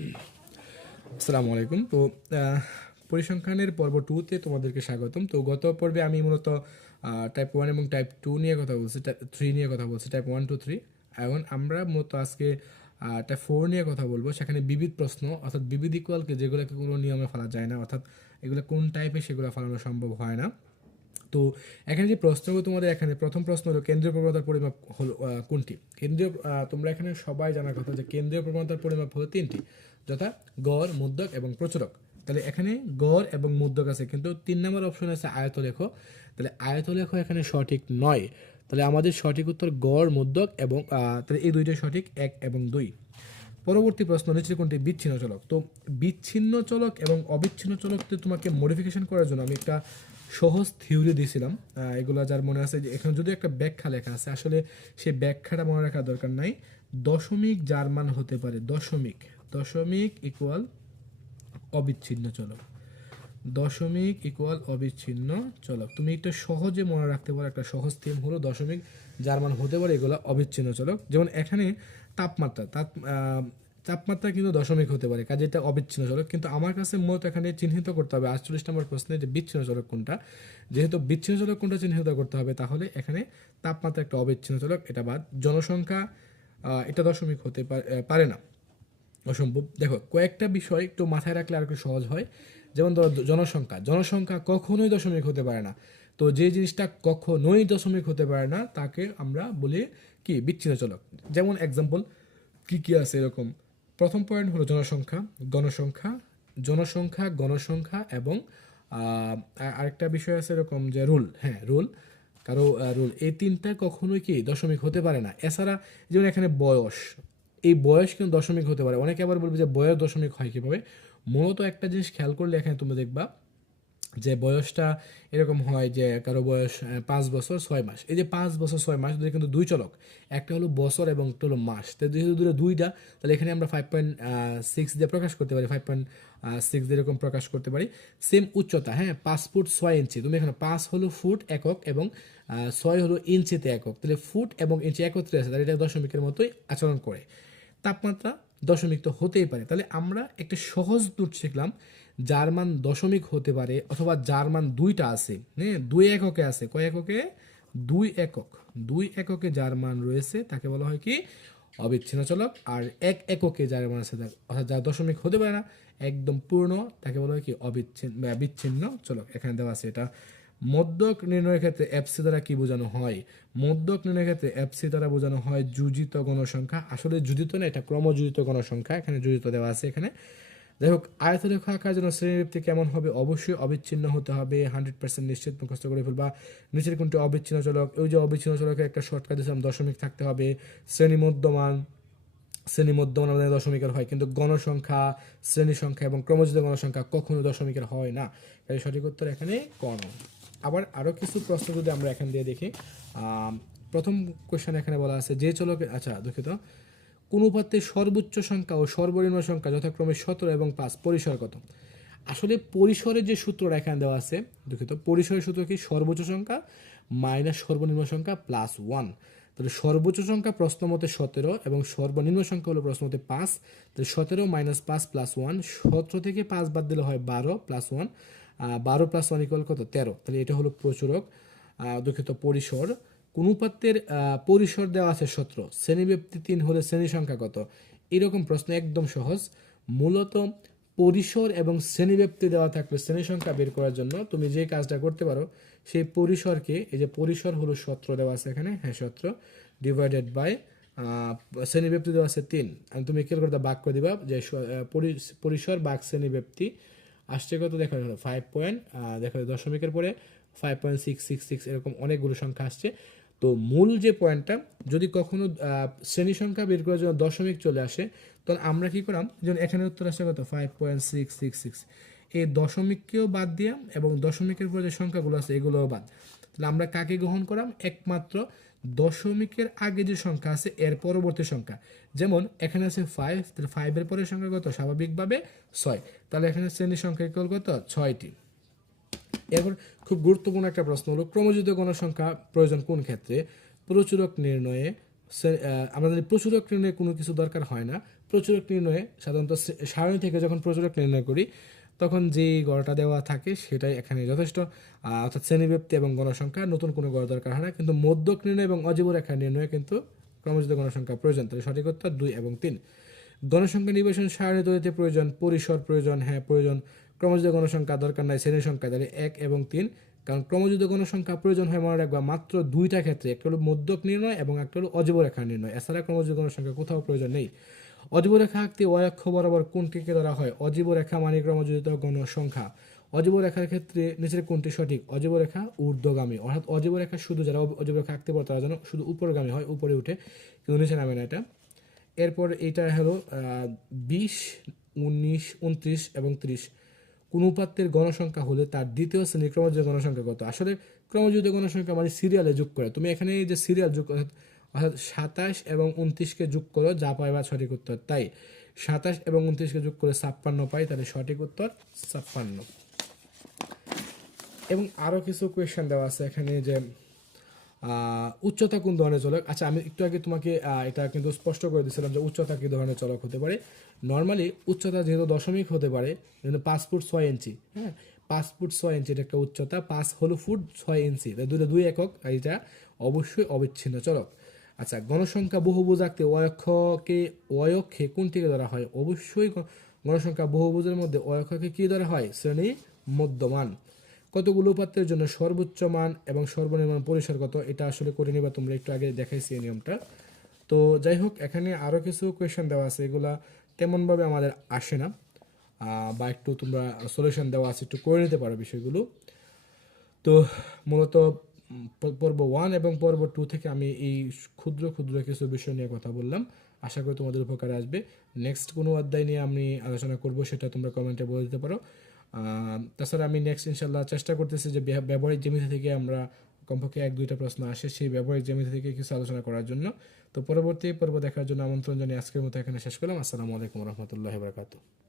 আসসালামু আলাইকুম। তো পরিসংখ্যানের পর্ব 2 তে তোমাদেরকে স্বাগতম। তো গত পর্বে আমি মূলত টাইপ 1 এবং টাইপ 2 নিয়ে কথা বলছি, টাইপ 3 নিয়ে কথা বলছি, টাইপ 1 2 3। এখন আমরা মূলত আজকে টাইপ 4 নিয়ে কথা বলবো। সেখানে বিবিধ প্রশ্ন, অর্থাৎ বিবিধ ইকুয়ালকে যেগুলোকে কোনো নিয়মে ফেলা যায় না, অর্থাৎ এগুলো কোন টাইপে সেগুলো ফেলানো সম্ভব হয় না। তো এখানে যে প্রশ্নগুলো তোমাদের, এখানে প্রথম প্রশ্ন হলো কেন্দ্রীয় প্রবণতার পরিমাপ হলো কোনটি? কেন্দ্রীয় তোমরা এখানে সবাই জানার কথা যে কেন্দ্রীয় প্রবণতার পরিমাপ হলো তিনটি, যথা গড়, মধ্যক এবং প্রচুরক। তাহলে এখানে গড় এবং মধ্যক আছে, কিন্তু 3 নম্বর অপশন আছে আয়তলেখ। তাহলে আয়তলেখ এখানে সঠিক নয়। তাহলে আমাদের সঠিক উত্তর গড়, মধ্যক এবং তাহলে এই দুইটা সঠিক, 1 এবং 2। পরবর্তী প্রশ্ন, নিচে কোনটি বিচ্ছিন্ন চলক? তো বিচ্ছিন্ন চলক এবং অবিচ্ছিন্ন চলককে তোমাকে মডিফিকেশন করার জন্য আমি একটা সহজ থিওরি দিয়েছিলাম। এগুলো যার মনে আছে, যে এখানে যদি একটা ব্যাখ্যা লেখা আছে, আসলে সেই ব্যাখ্যাটা মনে রাখার দরকার নাই। দশমিক যার মান হতে পারে, দশমিক দশমিক ইকুয়াল অবিচ্ছিন্ন চলক, দশমিক ইকুয়াল অবিচ্ছিন্ন চলক। তুমি একটা সহজে মনে রাখতে পারো, একটা সহজ থিম হলো দশমিক যার মান হতে পারে এগুলো অবিচ্ছিন্ন চলক। যেমন এখানে তাপমাত্রা, তাপমাত্রা কিন্তু দশমিক হতে পারে, কাজে এটা অবিচ্ছিন্ন চলক। কিন্তু আমার কাছে মূলত এখানে চিহ্নিত করতে হবে 48 নম্বর প্রশ্নে যে বিচ্ছিন্ন চলক কোনটা। যেহেতু বিচ্ছিন্ন চলক কোনটা চিহ্নিত করতে হবে, তাহলে এখানে তাপমাত্রা একটা অবিচ্ছিন্ন চলক, এটা বাদ। জনসংখ্যা এটা দশমিক হতে পারে না, অসম্ভব। দেখো, কয়েকটা বিষয় একটু মাথায় রাখলে আর একটু সহজ হয়। যেমন ধরো জনসংখ্যা, জনসংখ্যা কখনোই দশমিক হতে পারে না। তো যে জিনিসটা কখনোই দশমিক হতে পারে না তাকে আমরা বলি কি, বিচ্ছিন্ন চলক। যেমন এক্সাম্পল কি কি আছে এরকম, প্রথম পয়েন্ট হলো জনসংখ্যা, গণসংখ্যা, জনসংখ্যা, গণসংখ্যা এবং আরেকটা বিষয় আছে এরকম যে রুল, হ্যাঁ রুল, কারো রুল, এই তিনটা কখনোই কি দশমিক হতে পারে না। এছাড়া যেমন এখানে বয়স, এই বয়স কিন্তু দশমিক হতে পারে। অনেকে আবার বলবে যে বয়স দশমিক হয় কীভাবে। মূলত একটা জিনিস খেয়াল করলে এখানে তোমরা দেখবা যে বয়সটা এরকম হয় যে কারো বয়স 5 বছর 6 মাস। এই যে 5 বছর 6 মাস দুটো কিন্তু দুই চলক, একটা হলো বছর এবং একটা হলো মাস। তো যেহেতু দুটো দুইটা, তাহলে এখানে আমরা 5.6 দিয়ে প্রকাশ করতে পারি, 5.6 দিয়ে এরকম প্রকাশ করতে পারি। সেম উচ্চতা, হ্যাঁ 5 ফুট 6 ইঞ্চি। তুমি এখানে 5 হলো ফুট একক এবং 6 হলো ইঞ্চিতে একক, তাহলে ফুট এবং ইঞ্চি একত্রে আছে, তাহলে এটা দশমিকের মতোই আচরণ করে। তাপমাত্রা দশমিক তো হতেই পারে। তাহলে আমরা একটা সহজ নোট শিখলাম, যার মান দশমিক হতে পারে অথবা যার মান দুইটা আছে, হ্যাঁ 2 এককে আছে, কয় এককে? 2 একক, 2 এককে যার মান রয়েছে তাকে বলা হয় কি, অবিচ্ছিন্ন চলক। আর 1 এককে যার মান আছে, অর্থাৎ যার দশমিক হতে পারে না, একদম পূর্ণ, তাকে বলা হয় কি, অবিচ্ছিন্ন বিচ্ছিন্ন চলক। এখানে দেওয়া আছে এটা। মধ্যক নির্ণয়ের ক্ষেত্রে এফসি দ্বারা কি বোঝানো হয়? মধ্যক নির্ণয়ের ক্ষেত্রে এফসি দ্বারা বোঝানো হয় যোজিত গণসংখ্যা। আসলে যোজিত না, এটা ক্রমযোজিত গণসংখ্যা, এখানে যোজিত দেওয়া আছে এখানে। যাই হোক, আয়তরেখা আঁকার জন্য শ্রেণীবৃত্তি কেমন হবে? অবশ্যই অবিচ্ছিন্ন হতে হবে, 100% নিশ্চিত, মুখস্থ করে ফেলবা। নিচের কোনটি অবিচ্ছিন্ন চলক? ওই যে অবিচ্ছিন্ন চলকের একটা শর্টকাট দিয়েছিলাম, দশমিক থাকতে হবে। শ্রেণী মধ্যমান, শ্রেণী মধ্যমান আমাদের দশমিকের হয়, কিন্তু গণসংখ্যা, শ্রেণী সংখ্যা এবং ক্রমযোজিত গণসংখ্যা কখনো দশমিকের হয় না। তাই সঠিক উত্তর এখানে কর্ণ। আবার আরও কিছু প্রশ্ন যদি আমরা এখান দিয়ে দেখি, প্রথম কোয়েশ্চেন এখানে বলা আছে যে চলকে, আচ্ছা দুঃখিত, কোন উপাত্তের সর্বোচ্চ সংখ্যা ও সর্বনিম্ন সংখ্যা যথাক্রমে 17 এবং 5, পরিসর কত? আসলে পরিসরের যে সূত্রটা এখানে দেওয়া আছে, দুঃখিত, পরিসরের সূত্র কি, সর্বোচ্চ সংখ্যা মাইনাস সর্বনিম্ন সংখ্যা প্লাস 1। তাহলে সর্বোচ্চ সংখ্যা প্রশ্ন মতে 17 এবং সর্বনিম্ন সংখ্যা হলো প্রশ্ন মতে 5। তাহলে 17 মাইনাস 5 প্লাস 1, 17 থেকে 5 বাদ দিলে হয় 12 প্লাস 1, 12 প্লাস 1 ইকুয়াল কত, 13। তাহলে এটা হলো প্রচুরক, দুঃখিত পরিসর। কোন উপাত্তের পরিসর দেওয়া আছে 17, শ্রেণীব্যাপ্তি 3 হলে শ্রেণী সংখ্যা কত? এরকম প্রশ্ন একদম সহজ। মূলত পরিসর এবং শ্রেণীব্যাপ্তি দেওয়া থাকলে শ্রেণী সংখ্যা বের করার জন্য তুমি যে কাজটা করতে পারো, সেই পরিসরকে, এই যে পরিসর হলো 17 দেওয়া আছে এখানে, হ্যাঁ 17 ডিভাইডেড বাই শ্রেণীব্যাপ্তি দেওয়া আছে 3, আর তুমি কি করে ভাগ করে দিবা যে পরিসর ভাগ শ্রেণীব্যাপ্তি আসছে কত, দেখো 5 পয়েন্ট, দেখো দশমিকের পরে 5.666 এরকম অনেকগুলো সংখ্যা আসছে। তো মূল যে পয়েন্টটা, যদি কখনো শ্রেণী সংখ্যা বের করার জন্য দশমিক চলে আসে, তাহলে আমরা কি করলাম, যেমন এখানে উত্তর আসছে কত, 5.666, এই দশমিককেও বাদ দিলাম এবং দশমিকের পরে যে সংখ্যাগুলো আছে এগুলোও বাদ। তাহলে আমরা কাকে গ্রহণ করলাম? একমাত্র দশমিকের আগে যে সংখ্যা আছে এর পরবর্তী সংখ্যা। যেমন এখানে আছে 5, তাহলে 5-এর পরের সংখ্যা কত, স্বাভাবিকভাবে 6। তাহলে এখানে শ্রেণীর সংখ্যা ইকুয়াল কত, 6টি। এরপর খুব গুরুত্বপূর্ণ একটা প্রশ্ন হলো, ক্রমযোজিত গণসংখ্যা প্রয়োজন কোন ক্ষেত্রে? প্রচুরক নির্ণয়ে। আমাদের প্রচুরক নির্ণয়ে কোনো কিছু দরকার হয় না, প্রচুরক নির্ণয়ে সাধারণত সারণী থেকে যখন প্রচুরক নির্ণয় করি তখন যে গড়টা দেওয়া থাকে সেটাই এখানে যথেষ্ট, অর্থাৎ শ্রেণীব্যাপ্তি এবং গণসংখ্যা, নতুন কোনো গড় দরকার হয় না। কিন্তু মধ্যক নির্ণয় এবং অজীব রেখা নির্ণয়ে কিন্তু ক্রমযুক্ত গণসংখ্যা প্রয়োজন। তাহলে সঠিক উত্তর 2 এবং 3। গণসংখ্যা নির্বাচন সারণী তৈরিতে প্রয়োজন, পরিসর প্রয়োজন, হ্যাঁ প্রয়োজন। ক্রমযুক্ত গণসংখ্যা দরকার নাই, শ্রেণী সংখ্যা, তাহলে 1 এবং 3। কারণ ক্রমযুক্ত গণসংখ্যা প্রয়োজন হয় মনে রাখবা মাত্র দুইটা ক্ষেত্রে, একটা হলো মধ্যক নির্ণয় এবং একটা হলো অজীব রেখা নির্ণয়। এছাড়া ক্রমযুক্ত গণসংখ্যা কোথাও প্রয়োজন নেই। অজীব রেখা আঁকতে ওয়াই অক্ষ বরাবর কোনটিকে ধরা হয়? অজীব রেখা মানে ক্রমযুক্ত গণসংখ্যা। অজীব রেখার ক্ষেত্রে নিচের কোনটি সঠিক? অজীব রেখা ঊর্ধ্বগামী, অর্থাৎ অজীব রেখা শুধু যারা অজীব রেখা আঁকতে পারে তারা যেন শুধু উপরগামী হয়, উপরে উঠে, কিন্তু নিচে নামে না এটা। এরপর এইটা হলো 20, 19, 29 এবং 30। কোন উপাত্তের গণসংখ্যা হলে তার দ্বিতীয় শ্রেণীর ক্রমযুক্ত গণসংখ্যা কত? আসলে ক্রমযুক্ত গণসংখ্যা মানে সিরিয়ালে যোগ করে। তুমি এখানে এই যে সিরিয়াল যোগ, অর্থাৎ 27 এবং 29কে যোগ করো, যা পাইবা সঠিক উত্তর। তাই 27 এবং 29কে যোগ করে 56 পাই, তাহলে সঠিক উত্তর 56। এবং আরও কিছু কোয়েশ্চেন দেওয়া আছে এখানে যে উচ্চতা কোন ধরনের চলক। আচ্ছা, আমি একটু আগে তোমাকে এটা কিন্তু স্পষ্ট করে দিয়েছিলাম যে উচ্চতা কী ধরনের চলক হতে পারে। নর্মালি উচ্চতা যেহেতু দশমিক হতে পারে, যেহেতু 5 ফুট 6 ইঞ্চি, হ্যাঁ 5 ফুট 6 ইঞ্চি এটা একটা উচ্চতা, 5 হলো ফুট 6 ইঞ্চি, দুটো 2 একক, এটা অবশ্যই অবিচ্ছিন্ন চলক। আচ্ছা, গণসংখ্যা বহুভুজ আঁকতে অয়ক্ষে কোনটিকে ধরা হয়? অবশ্যই গণসংখ্যা বহুভুজের মধ্যে অয়ক্ষকে কী ধরা হয়? শ্রেণী মধ্যমান। কতগুলো উপাত্তের জন্য সর্বোচ্চ মান এবং সর্বনিম্ন পরিসর কত? এটা আসলে করে নিবা, তোমরা একটু আগে দেখাইছি এই নিয়মটা। তো যাই হোক, এখানে আরও কিছু কোয়েশ্চেন দেওয়া আছে, এগুলা তেমনভাবে আমাদের আসে না, বা একটু তোমরা সলিউশন দেওয়া আছে, একটু করে নিতে পারো বিষয়গুলো। তো মূলত পর্ব 1 এবং পর্ব 2 থেকে আমি এই ক্ষুদ্র ক্ষুদ্র কিছু বিষয় নিয়ে কথা বললাম। আশা করি তোমাদের উপকারে আসবে। নেক্সট কোনো অধ্যায় নিয়ে আমি আলোচনা করব, সেটা তোমরা কমেন্টে বলে দিতে পারো। তাছাড়া আমি নেক্সট ইনশাল্লাহ চেষ্টা করতেছি যে ব্যবহারিক জ্যামিতি থেকে আমরা কমপক্ষে 1-2টা প্রশ্ন আসে, সেই ব্যবহারিক জ্যামিতি থেকে কিছু আলোচনা করার জন্য। তো পরবর্তী পর্ব দেখার জন্য আমন্ত্রণ জানিয়ে আজকের মতো এখানে শেষ করলাম। আসসালামু আলাইকুম রহমতুল্লাহ বারকাতুহু।